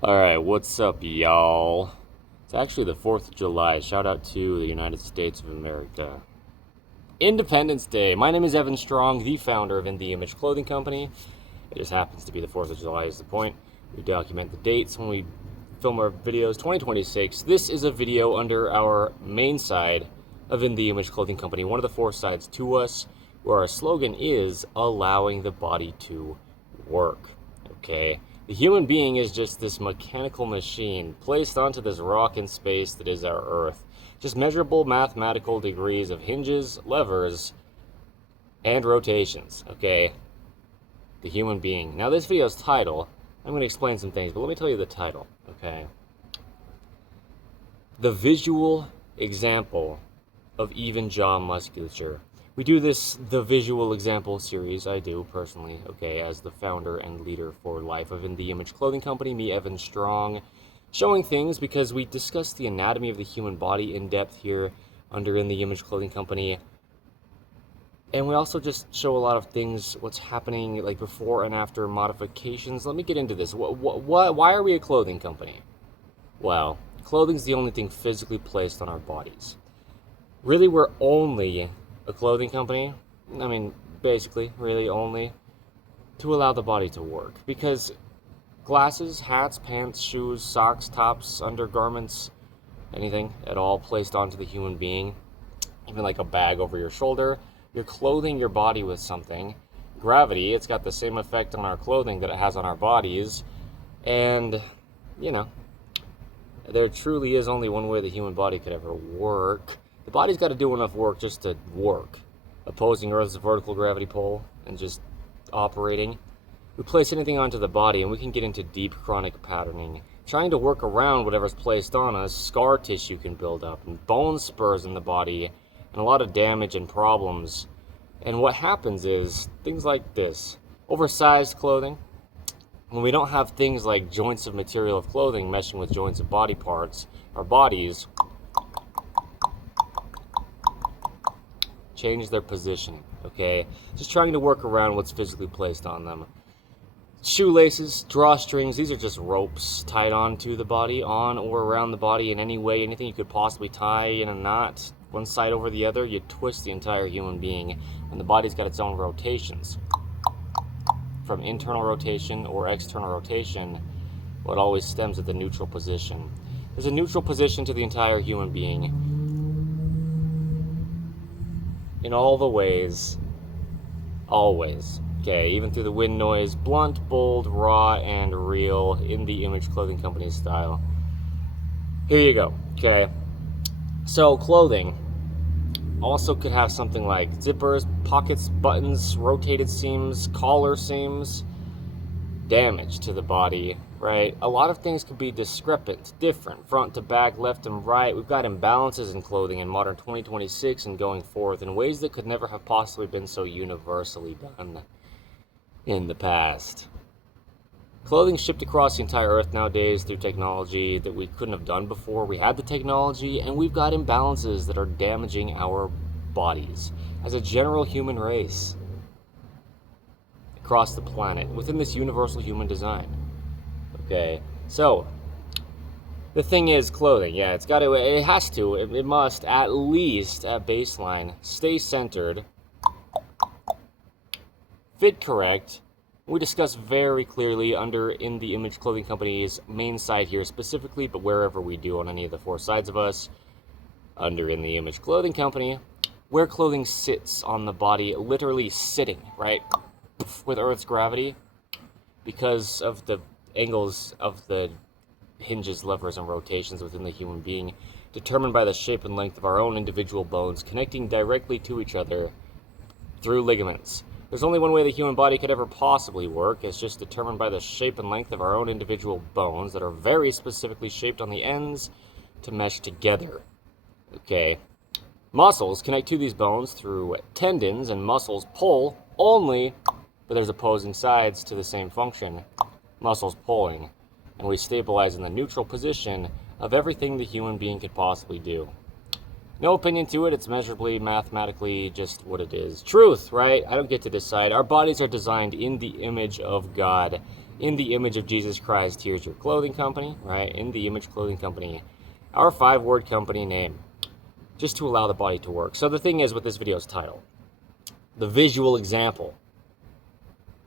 Alright, what's up, y'all? It's actually the 4th of July. Shout out to the United States of America. Independence Day. My name is Evan Strong, the founder of In the Image Clothing Company. It just happens to be the 4th of July, is the point. We document the dates when we film our videos. 2026. This is a video under our main side of In the Image Clothing Company, one of the 4 sides to us, where our slogan is allowing the body to work. Okay? The human being is just this mechanical machine placed onto this rock in space that is our Earth. Just measurable mathematical degrees of hinges, levers, and rotations. Okay? The human being. Now, this video's title, I'm going to explain some things, but let me tell you the title. Okay? The visual example of even jaw musculature. We do the visual example series, I do personally, okay, as the founder and leader for life of In the Image Clothing Company, me, Evan Strong, showing things because we discuss the anatomy of the human body in depth here under In the Image Clothing Company. And we also just show a lot of things, what's happening, like before and after modifications. Let me get into this. Why are we a clothing company? Well, clothing's the only thing physically placed on our bodies. Really, we're only a clothing company, I mean, basically, really only, to allow the body to work. Because glasses, hats, pants, shoes, socks, tops, undergarments, anything at all placed onto the human being, even like a bag over your shoulder, you're clothing your body with something. Gravity, it's got the same effect on our clothing that it has on our bodies. And, you know, there truly is only one way the human body could ever work. The body's got to do enough work just to work. Opposing Earth's vertical gravity pull and just operating. We place anything onto the body and we can get into deep chronic patterning. Trying to work around whatever's placed on us, scar tissue can build up, and bone spurs in the body, and a lot of damage and problems. And what happens is things like this. Oversized clothing. When we don't have things like joints of material of clothing meshing with joints of body parts, our bodies change their positioning, okay? Just trying to work around what's physically placed on them. Shoelaces, drawstrings, these are just ropes tied onto the body, on or around the body in any way, anything you could possibly tie in a knot, one side over the other, you twist the entire human being, and the body's got its own rotations. From internal rotation or external rotation, what always stems at the neutral position. There's a neutral position to the entire human being, in all the ways, always. Okay, even through the wind noise, blunt, bold, raw, and real, In the Image Clothing Company style. Here you go, okay? So, clothing also could have something like zippers, pockets, buttons, rotated seams, collar seams, damage to the body, right? A lot of things could be discrepant, different, front to back, left and right. We've got imbalances in clothing in modern 2026 and going forth in ways that could never have possibly been so universally done in the past. Clothing shipped across the entire earth nowadays through technology that we couldn't have done before. We had the technology, and we've got imbalances that are damaging our bodies as a general human race across the planet within this universal human design. Okay, so the thing is, clothing, yeah, it must at least at baseline stay centered, fit correct. We discuss very clearly under In the Image Clothing Company's main site here specifically, but wherever we do on any of the 4 sides of us, under In the Image Clothing Company, where clothing sits on the body, literally sitting, right, with Earth's gravity, because of the angles of the hinges, levers, and rotations within the human being, determined by the shape and length of our own individual bones, connecting directly to each other through ligaments. There's only one way the human body could ever possibly work. It's just determined by the shape and length of our own individual bones that are very specifically shaped on the ends to mesh together. Okay. Muscles connect to these bones through tendons, and muscles pull only, but there's opposing sides to the same function. Muscles pulling, and we stabilize in the neutral position of everything the human being could possibly do. No opinion to it. It's measurably, mathematically just what it is. Truth, right? I don't get to decide. Our bodies are designed in the image of God, in the image of Jesus Christ. Here's your clothing company, right? In the Image Clothing Company. Our 5-word company name, just to allow the body to work. So the thing is with this video's title, the visual example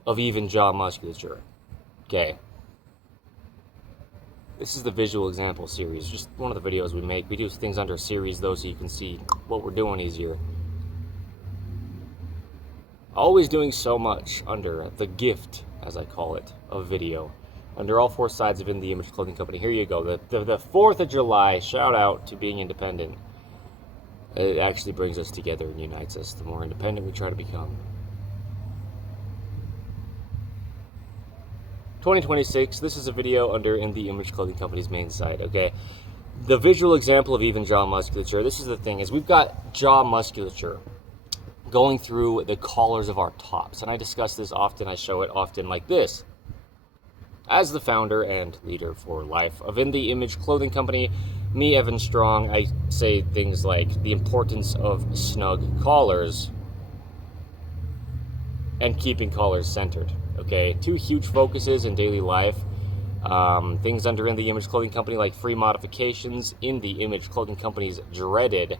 of even jaw musculature. Okay. This is the visual example series, just one of the videos we make. We do things under series, though, so you can see what we're doing easier. Always doing so much under the gift, as I call it, of video. Under all 4 sides of In the Image Clothing Company. Here you go. The 4th of July, shout out to being independent. It actually brings us together and unites us. The more independent we try to become. 2026, this is a video under In the Image Clothing Company's main site, okay? The visual example of even jaw musculature, this is the thing, is we've got jaw musculature going through the collars of our tops. And I discuss this often, I show it often like this. As the founder and leader for life of In the Image Clothing Company, me, Evan Strong, I say things like the importance of snug collars and keeping collars centered. Okay, 2 huge focuses in daily life. Things under In the Image Clothing Company like free modifications, In the Image Clothing Company's dreaded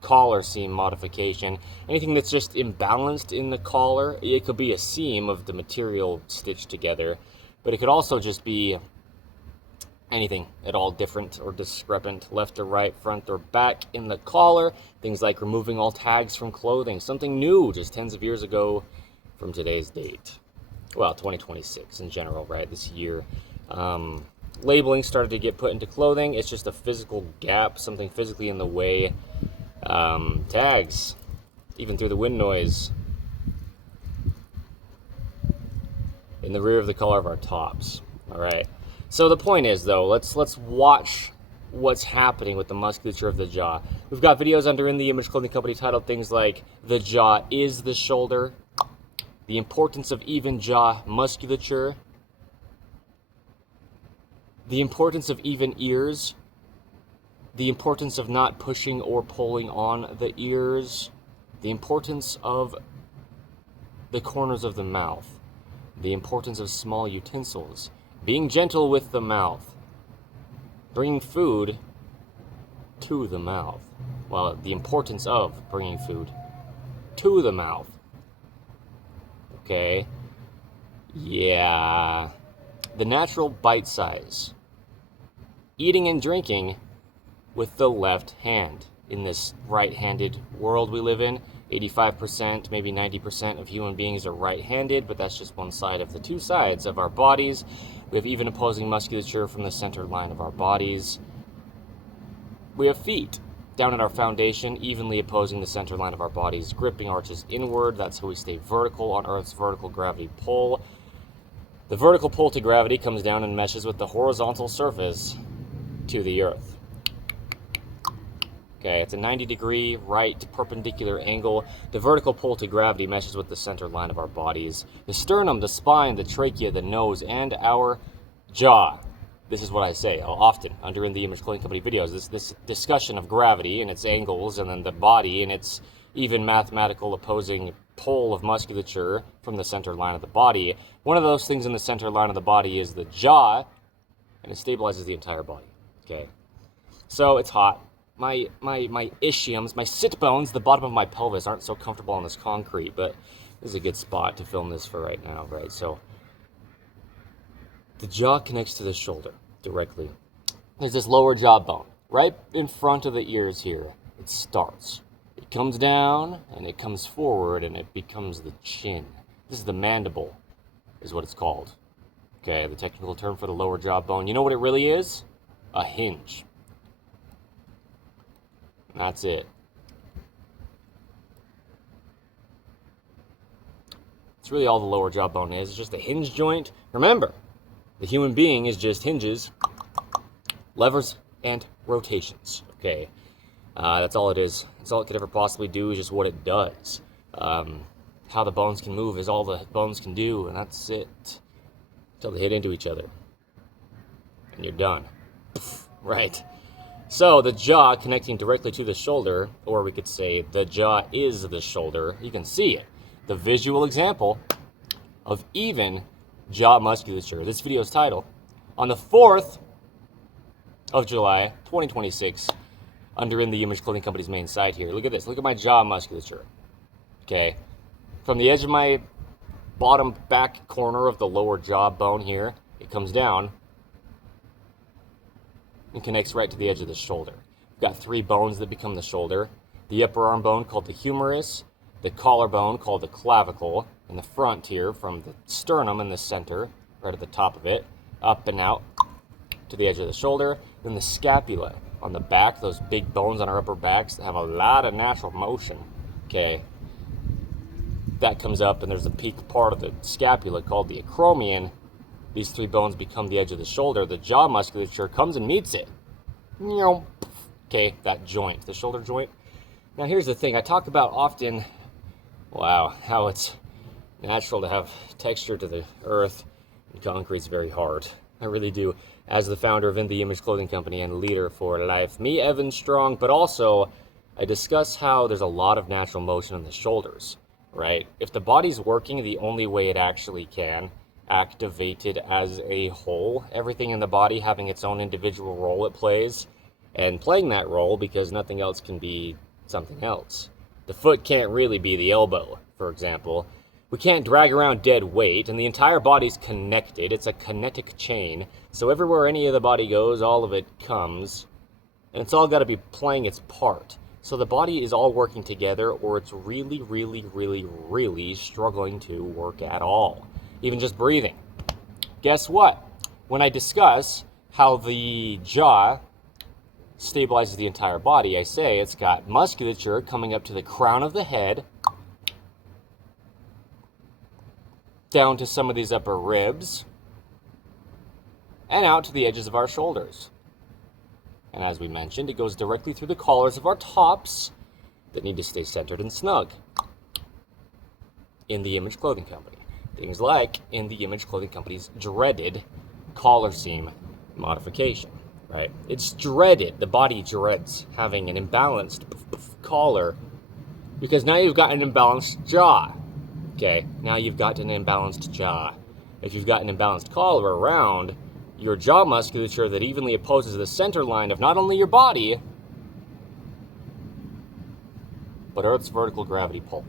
collar seam modification. Anything that's just imbalanced in the collar, it could be a seam of the material stitched together, but it could also just be anything at all different or discrepant, left or right, front or back in the collar. Things like removing all tags from clothing, something new just tens of years ago from today's date. Well, 2026 in general, right? This year. Labeling started to get put into clothing. It's just a physical gap, something physically in the way. Tags, even through the wind noise. In the rear of the collar of our tops. All right. So the point is, though, let's watch what's happening with the musculature of the jaw. We've got videos under In the Image Clothing Company titled things like The Jaw is the Shoulder, the importance of even jaw musculature, the importance of even ears, the importance of not pushing or pulling on the ears, the importance of the corners of the mouth, the importance of small utensils, being gentle with the mouth, bringing food to the mouth. Well, the importance of bringing food to the mouth. Okay. Yeah. The natural bite size. Eating and drinking with the left hand. In this right-handed world we live in, 85%, maybe 90% of human beings are right-handed, but that's just one side of the 2 sides of our bodies. We have even opposing musculature from the center line of our bodies. We have feet down at our foundation, evenly opposing the center line of our bodies, gripping arches inward. That's how we stay vertical on Earth's vertical gravity pull. The vertical pull to gravity comes down and meshes with the horizontal surface to the Earth. Okay, it's a 90-degree right perpendicular angle. The vertical pull to gravity meshes with the center line of our bodies. The sternum, the spine, the trachea, the nose, and our jaw. This is what I say often under In the Image Clothing Company videos. This discussion of gravity and its angles, and then the body and its even mathematical opposing pull of musculature from the center line of the body. One of those things in the center line of the body is the jaw, and it stabilizes the entire body. Okay, so it's hot. My ischiums, my sit bones, the bottom of my pelvis aren't so comfortable on this concrete, but this is a good spot to film this for right now, right? So the jaw connects to the shoulder directly. There's this lower jaw bone right in front of the ears here. It starts. It comes down and it comes forward and it becomes the chin. This is the mandible, is what it's called. Okay, the technical term for the lower jaw bone. You know what it really is? A hinge. That's it. It's really all the lower jaw bone is. It's just a hinge joint. Remember, the human being is just hinges, levers, and rotations. Okay, that's all it is. That's all it could ever possibly do is just what it does. How the bones can move is all the bones can do, and that's it. Until they hit into each other. And you're done. Right. So the jaw connecting directly to the shoulder, or we could say the jaw is the shoulder. You can see it. The visual example of even jaw musculature. This video's title. On the 4th of July, 2026, under In the Image Clothing Company's main site here. Look at this. Look at my jaw musculature. Okay. From the edge of my bottom back corner of the lower jaw bone here, it comes down and connects right to the edge of the shoulder. We've got 3 bones that become the shoulder. The upper arm bone called the humerus, the collarbone called the clavicle, and the front here from the sternum in the center, right at the top of it, up and out to the edge of the shoulder. Then the scapula on the back, those big bones on our upper backs that have a lot of natural motion. Okay. That comes up, and there's a peak part of the scapula called the acromion. These 3 bones become the edge of the shoulder. The jaw musculature comes and meets it. Okay, that joint, the shoulder joint. Now here's the thing. I talk about often, wow, how it's natural to have texture to the earth, and concrete's very hard. I really do. As the founder of In the Image Clothing Company and leader for life, me, Evan Strong, but also I discuss how there's a lot of natural motion in the shoulders, right? If the body's working the only way it actually can, activated as a whole, everything in the body having its own individual role it plays, and playing that role because nothing else can be something else. The foot can't really be the elbow, for example. We can't drag around dead weight, and the entire body's connected. It's a kinetic chain, so everywhere any of the body goes, all of it comes, and it's all got to be playing its part. So the body is all working together, or it's really, really, really, really struggling to work at all. Even just breathing. Guess what? When I discuss how the jaw stabilizes the entire body, I say it's got musculature coming up to the crown of the head, down to some of these upper ribs, and out to the edges of our shoulders. And as we mentioned, it goes directly through the collars of our tops that need to stay centered and snug. In the Image Clothing Company. Things like In the Image Clothing Company's dreaded collar seam modification, right? It's dreaded. The body dreads having an imbalanced collar because now you've got an imbalanced jaw. Okay, now you've got an imbalanced jaw. If you've got an imbalanced collar around your jaw musculature that evenly opposes the center line of not only your body, but Earth's vertical gravity pull.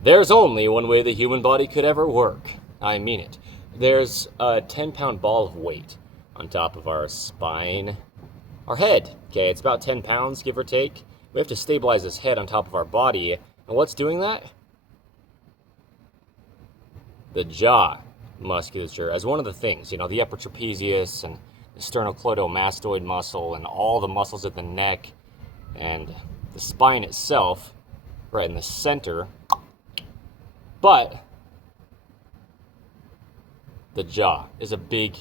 There's only one way the human body could ever work. I mean it. There's a 10-pound ball of weight on top of our spine, our head. Okay, it's about 10 pounds, give or take. We have to stabilize this head on top of our body. And what's doing that? The jaw musculature as one of the things, you know, the upper trapezius and the sternocleidomastoid muscle and all the muscles at the neck and the spine itself right in the center. But the jaw is a big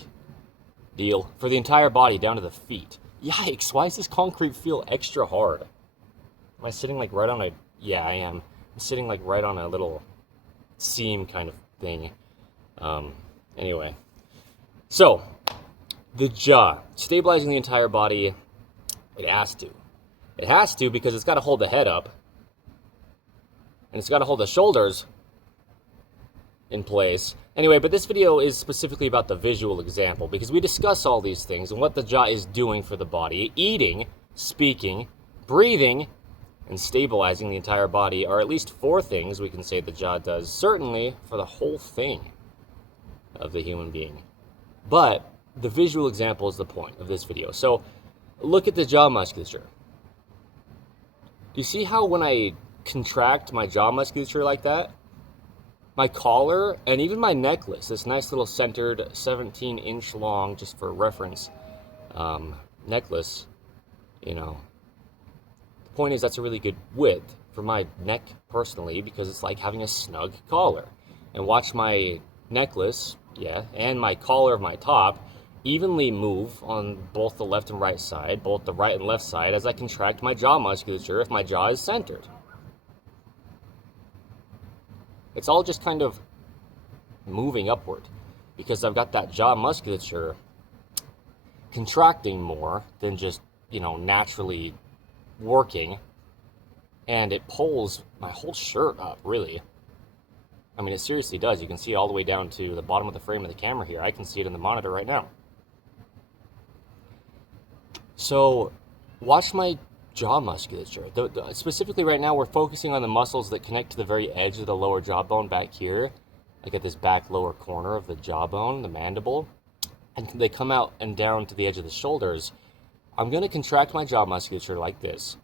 deal for the entire body down to the feet. Yikes, why does this concrete feel extra hard? Am I sitting like right on a... Yeah, I am. I'm sitting like right on a little seam kind of thing. Anyway. So, the jaw. Stabilizing the entire body, it has to. It has to because it's got to hold the head up. And it's got to hold the shoulders in place. Anyway, but this video is specifically about the visual example because we discuss all these things and what the jaw is doing for the body. Eating, speaking, breathing, and stabilizing the entire body are at least 4 things we can say the jaw does, certainly for the whole thing of the human being. But the visual example is the point of this video. So look at the jaw musculature. Do you see how when I contract my jaw musculature like that, my collar and even my necklace, this nice little centered 17-inch long, just for reference, necklace, you know, the point is that's a really good width for my neck personally because it's like having a snug collar. And watch my necklace, and my collar of my top evenly move on both the left and right side, both the right and left side, as I contract my jaw musculature if my jaw is centered. It's all just kind of moving upward because I've got that jaw musculature contracting more than just, naturally working. And it pulls my whole shirt up, really. I mean, it seriously does. You can see it all the way down to the bottom of the frame of the camera here. I can see it in the monitor right now. So, watch my jaw musculature. Specifically right now, we're focusing on the muscles that connect to the very edge of the lower jawbone back here. Like at this back lower corner of the jawbone, the mandible. And they come out and down to the edge of the shoulders. I'm going to contract my jaw musculature like this.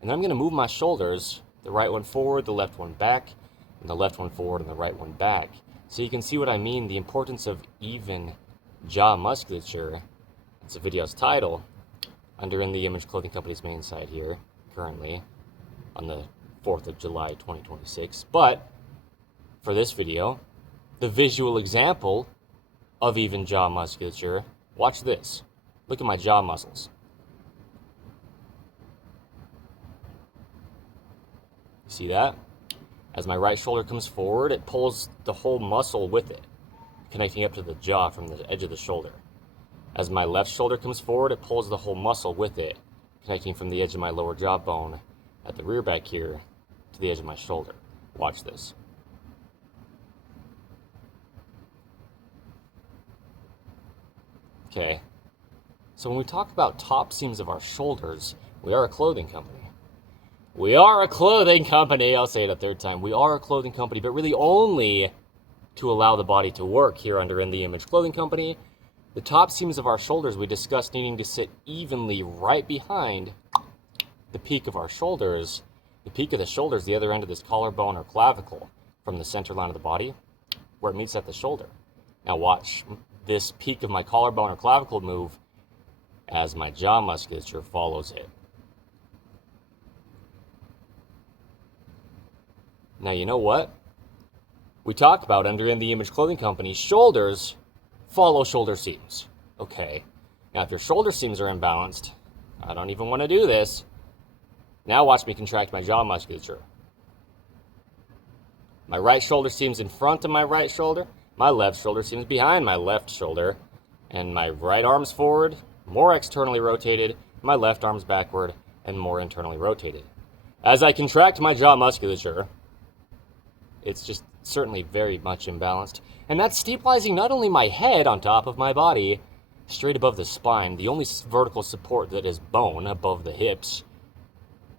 And then I'm going to move my shoulders, the right one forward, the left one back, and the left one forward and the right one back. So you can see what I mean, the importance of even jaw musculature. It's the video's title, under In the Image Clothing Company's main site here, currently, on the 4th of July, 2026. But, for this video, the visual example of even jaw musculature, watch this. Look at my jaw muscles. See that? As my right shoulder comes forward, it pulls the whole muscle with it, connecting up to the jaw from the edge of the shoulder. As my left shoulder comes forward, it pulls the whole muscle with it, connecting from the edge of my lower jawbone at the rear back here to the edge of my shoulder. Watch this. Okay, so when we talk about top seams of our shoulders, we are a clothing company. We are a clothing company, I'll say it a third time. We are a clothing company, but really only to allow the body to work here under In the Image Clothing Company. The top seams of our shoulders we discussed needing to sit evenly right behind the peak of our shoulders. The peak of the shoulders, the other end of this collarbone or clavicle from the center line of the body, where it meets at the shoulder. Now watch this peak of my collarbone or clavicle move as my jaw musculature follows it. Now you know what? We talk about under In the Image Clothing Company, shoulders follow shoulder seams. Okay, now if your shoulder seams are imbalanced, I don't even want to do this. Now watch me contract my jaw musculature. My right shoulder seams in front of my right shoulder, my left shoulder seams behind my left shoulder, and my right arm's forward, more externally rotated, my left arm's backward, and more internally rotated. As I contract my jaw musculature, it's just certainly very much imbalanced. And that's stabilizing not only my head on top of my body, straight above the spine, the only vertical support that is bone above the hips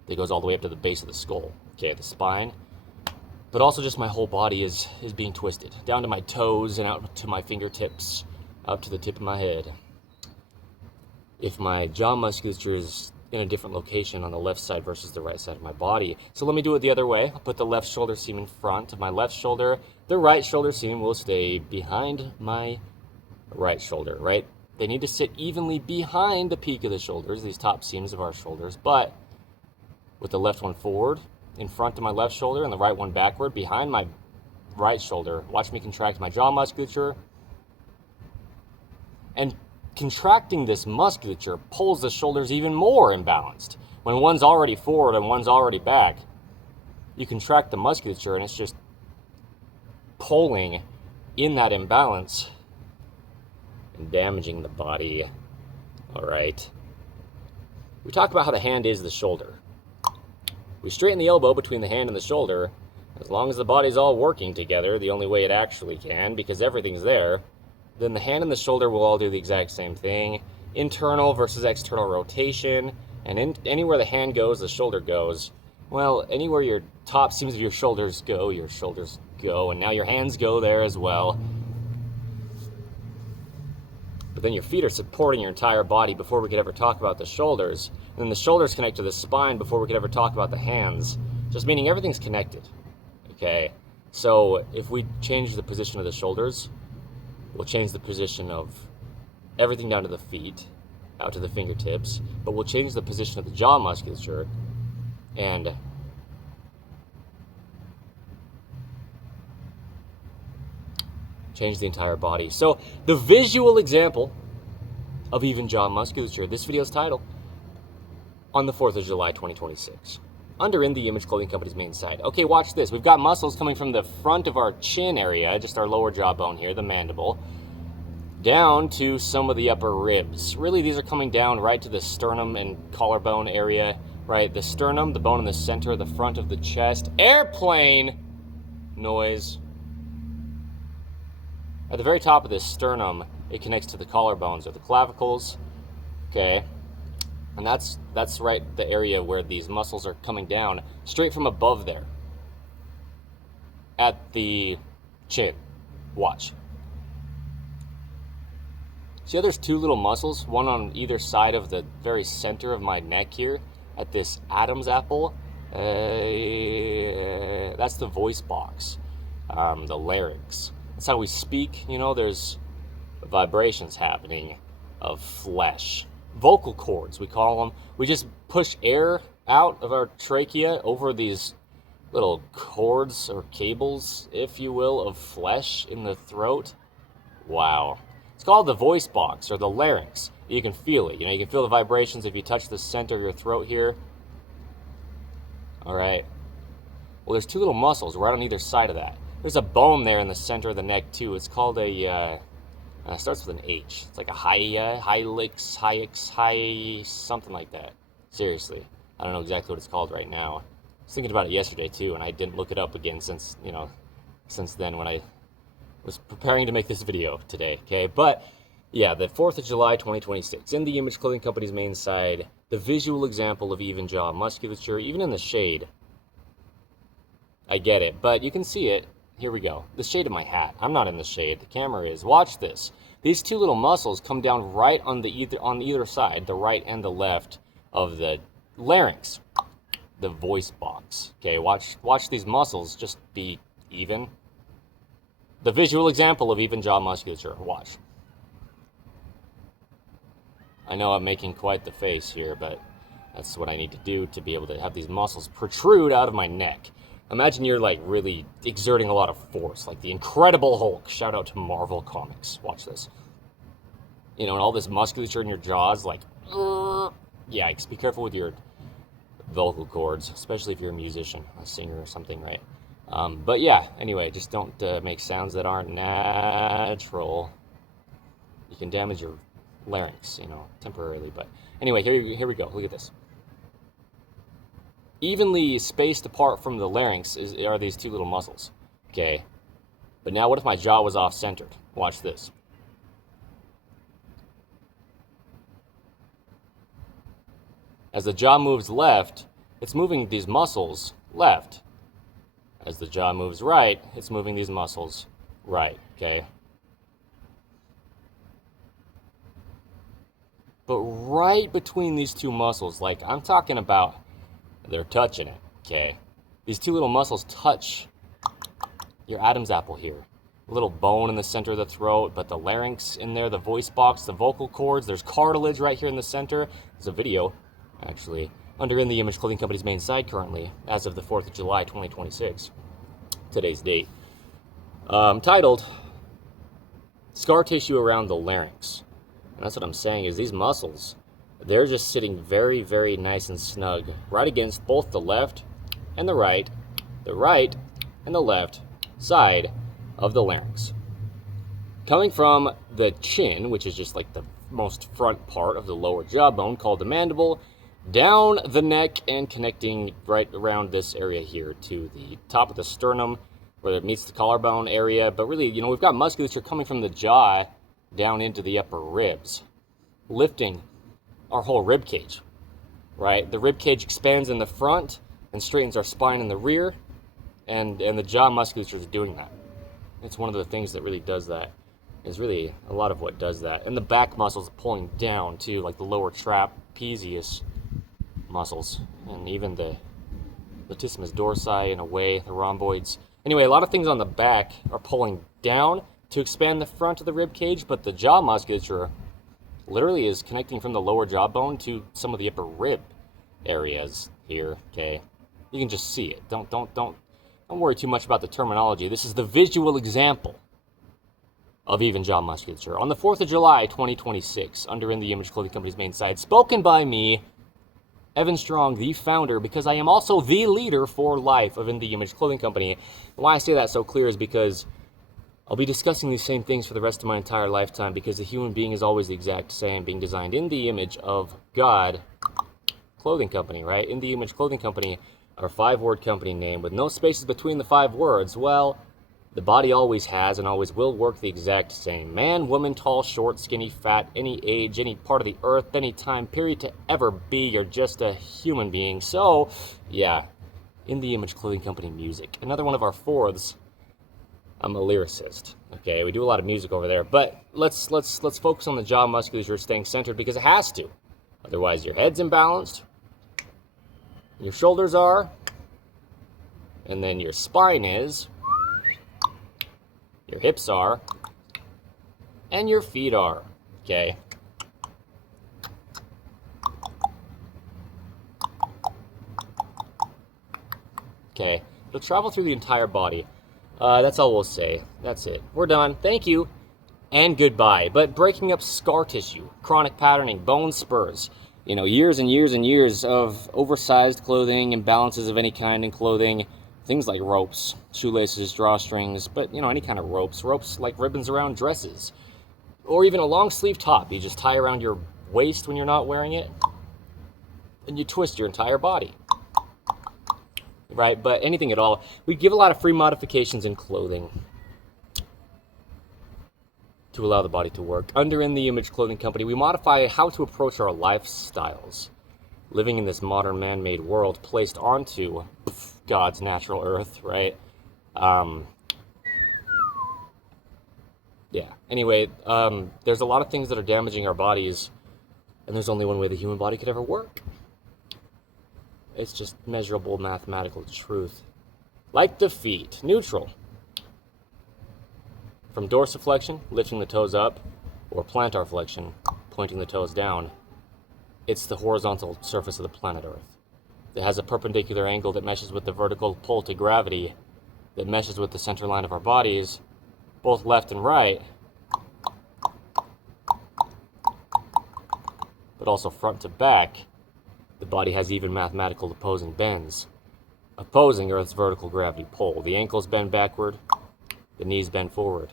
that goes all the way up to the base of the skull, okay, the spine, but also just my whole body is being twisted, down to my toes and out to my fingertips, up to the tip of my head. If my jaw musculature is in a different location on the left side versus the right side of my body. So let me do it the other way. I'll put the left shoulder seam in front of my left shoulder. The right shoulder seam will stay behind my right shoulder, right? They need to sit evenly behind the peak of the shoulders, these top seams of our shoulders, but with the left one forward, in front of my left shoulder, and the right one backward, behind my right shoulder. Watch me contract my jaw musculature. And contracting this musculature pulls the shoulders even more imbalanced. When one's already forward and one's already back, you contract the musculature and it's just pulling in that imbalance and damaging the body. All right. We talk about how the hand is the shoulder. We straighten the elbow between the hand and the shoulder. As long as the body's all working together, the only way it actually can, because everything's there, then the hand and the shoulder will all do the exact same thing. Internal versus external rotation. And anywhere the hand goes, the shoulder goes. Well, anywhere your top seams of your shoulders go, and now your hands go there as well. But then your feet are supporting your entire body before we could ever talk about the shoulders. And then the shoulders connect to the spine before we could ever talk about the hands. Just meaning everything's connected. Okay? So if we change the position of the shoulders, we'll change the position of everything down to the feet, out to the fingertips, but we'll change the position of the jaw musculature and change the entire body. So the visual example of even jaw musculature, this video's title, on the 4th of July, 2026. Under In the Image Clothing Company's main site. Okay, watch this. We've got muscles coming from the front of our chin area, just our lower jawbone here, the mandible, down to some of the upper ribs. Really, these are coming down right to the sternum and collarbone area, right? The sternum, the bone in the center, the front of the chest. Airplane noise. At the very top of this sternum, it connects to the collarbones or the clavicles, okay? And that's right the area where these muscles are coming down, straight from above there. At the chin. Watch. See how there's two little muscles, one on either side of the very center of my neck here, at this Adam's apple? That's the voice box, the larynx. That's how we speak, you know, there's vibrations happening of flesh. Vocal cords, we call them. We just push air out of our trachea over these little cords or cables, if you will, of flesh in the throat. Wow. It's called the voice box or the larynx. You can feel it. You know, you can feel the vibrations if you touch the center of your throat here. All right. Well, there's two little muscles right on either side of that. There's a bone there in the center of the neck too. It's called a. It starts with an H. It's like a hylix, something like that. Seriously, I don't know exactly what it's called right now. I was thinking about it yesterday too, and I didn't look it up again since then when I was preparing to make this video today. Okay, but yeah, the 4th of July, 2026, in the Image Clothing Company's main side, the visual example of even jaw musculature, even in the shade. I get it, but you can see it. Here we go. The shade of my hat. I'm not in the shade. The camera is. Watch this. These two little muscles come down right on either side, the right and the left of the larynx, the voice box. Okay, watch these muscles just be even. The visual example of even jaw musculature. Watch. I know I'm making quite the face here, but that's what I need to do to be able to have these muscles protrude out of my neck. Imagine you're like really exerting a lot of force, like the Incredible Hulk. Shout out to Marvel Comics. Watch this. You know, and all this musculature in your jaws, like, yikes. Be careful with your vocal cords, especially if you're a musician, a singer or something, right? But yeah, anyway, just don't make sounds that aren't natural. You can damage your larynx, you know, temporarily. But anyway, here we go. Look at this. Evenly spaced apart from the larynx are these two little muscles, okay? But now what if my jaw was off-centered? Watch this. As the jaw moves left, it's moving these muscles left. As the jaw moves right, it's moving these muscles right, okay? But right between these two muscles, like I'm talking about, they're touching it, okay? These two little muscles touch your Adam's apple here. A little bone in the center of the throat, but the larynx in there, the voice box, the vocal cords, there's cartilage right here in the center. There's a video, actually, under In the Image Clothing Company's main site currently, as of the 4th of July, 2026, today's date, titled, Scar Tissue Around the Larynx. And that's what I'm saying is these muscles, they're just sitting very, very nice and snug right against both the left and the right and the left side of the larynx. Coming from the chin, which is just like the most front part of the lower jawbone called the mandible, down the neck and connecting right around this area here to the top of the sternum where it meets the collarbone area. But really, you know, we've got musculature coming from the jaw down into the upper ribs, lifting our whole rib cage, right? The rib cage expands in the front and straightens our spine in the rear, and the jaw musculature is doing that. It's one of the things that really does that. Is really a lot of what does that. And the back muscles pulling down too, like the lower trapezius muscles, and even the latissimus dorsi in a way, the rhomboids. Anyway, a lot of things on the back are pulling down to expand the front of the rib cage, but the jaw musculature literally is connecting from the lower jawbone to some of the upper rib areas here, okay? You can just see it. Don't worry too much about the terminology. This is the visual example of even jaw musculature. On the 4th of July, 2026, under In the Image Clothing Company's main site, spoken by me, Evan Strong, the founder, because I am also the leader for life of In the Image Clothing Company. And why I say that so clear is because I'll be discussing these same things for the rest of my entire lifetime because the human being is always the exact same, being designed in the image of God. Clothing company, right? In the Image Clothing Company, our 5-word company name with no spaces between the 5 words. Well, the body always has and always will work the exact same. Man, woman, tall, short, skinny, fat, any age, any part of the earth, any time period to ever be, you're just a human being. So, yeah, in the Image Clothing Company music. Another one of our 4ths. I'm a lyricist. Okay, we do a lot of music over there, but let's focus on the jaw musculature staying centered because it has to. Otherwise, your head's imbalanced, your shoulders are, and then your spine is, your hips are, and your feet are, okay? Okay, it'll travel through the entire body. That's all we'll say. That's it. We're done. Thank you, and goodbye. But breaking up scar tissue, chronic patterning, bone spurs, years and years and years of oversized clothing, imbalances of any kind in clothing, things like ropes, shoelaces, drawstrings, but, any kind of ropes like ribbons around dresses, or even a long sleeve top you just tie around your waist when you're not wearing it, and you twist your entire body, right? But anything at all. We give a lot of free modifications in clothing to allow the body to work. Under In the Image Clothing Company, we modify how to approach our lifestyles, living in this modern man-made world placed onto God's natural earth, right? Yeah. Anyway, there's a lot of things that are damaging our bodies, and there's only one way the human body could ever work. It's just measurable mathematical truth. Like the feet, neutral. From dorsiflexion, lifting the toes up, or plantar flexion, pointing the toes down, it's the horizontal surface of the planet Earth. It has a perpendicular angle that meshes with the vertical pull to gravity, that meshes with the center line of our bodies, both left and right, but also front to back. The body has even mathematical opposing bends, opposing Earth's vertical gravity pull. The ankles bend backward, the knees bend forward.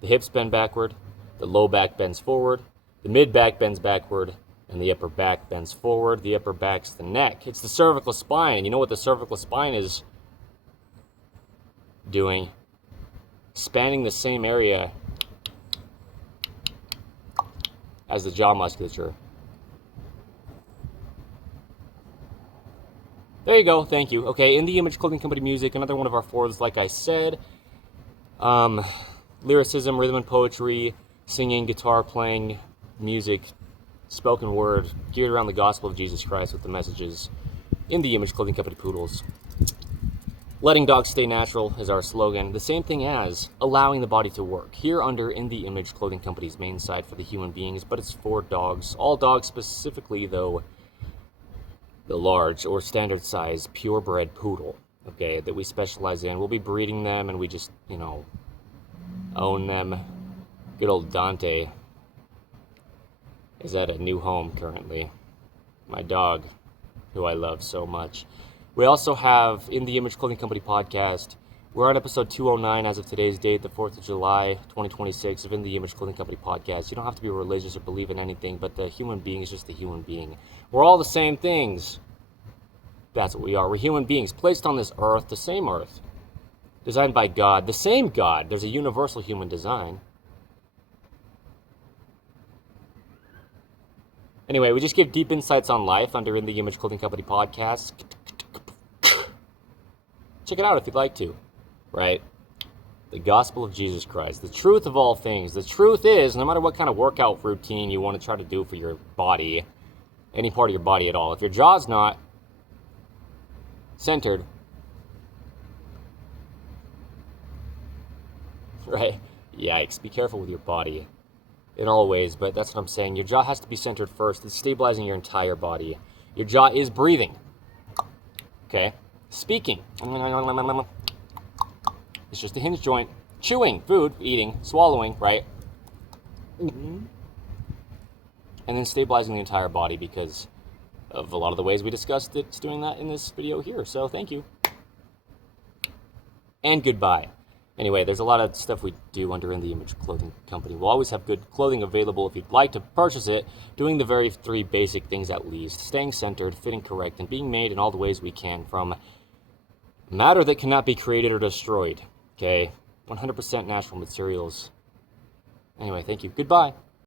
The hips bend backward, the low back bends forward, the mid back bends backward, and the upper back bends forward. The upper back's the neck. It's the cervical spine. You know what the cervical spine is doing? Spanning the same area as the jaw musculature. There you go. Thank you. Okay, In the Image Clothing Company music, another one of our 4ths, like I said. Lyricism, rhythm and poetry, singing, guitar playing, music, spoken word, geared around the gospel of Jesus Christ with the messages. In the Image Clothing Company poodles. Letting dogs stay natural is our slogan. The same thing as allowing the body to work. Here under In the Image Clothing Company's main site for the human beings, but it's for dogs. All dogs, specifically though, the large or standard size purebred poodle, okay, that we specialize in. We'll be breeding them and we just, own them. Good old Dante is at a new home currently. My dog, who I love so much. We also have In the Image Clothing Company podcast. We're on episode 209 as of today's date, the 4th of July, 2026, of In the Image Clothing Company podcast. You don't have to be religious or believe in anything, but the human being is just a human being. We're all the same things. That's what we are. We're human beings placed on this earth, the same earth, designed by God, the same God. There's a universal human design. Anyway, we just give deep insights on life under In the Image Clothing Company podcast. Check it out if you'd like to, right? The gospel of Jesus Christ, the truth of all things. The truth is, no matter what kind of workout routine you want to try to do for your body, any part of your body at all, if your jaw's not centered, right? Yikes, be careful with your body in all ways, but that's what I'm saying. Your jaw has to be centered first. It's stabilizing your entire body. Your jaw is breathing, okay? Speaking. It's just a hinge joint. Chewing, food, eating, swallowing, right? And then stabilizing the entire body because of a lot of the ways we discussed it. It's doing that in this video here, so thank you. And goodbye. Anyway, there's a lot of stuff we do under In The Image Clothing Company. We'll always have good clothing available if you'd like to purchase it, doing the very three basic things at least: staying centered, fitting correct, and being made in all the ways we can from matter that cannot be created or destroyed. Okay? 100% natural materials. Anyway, thank you. Goodbye.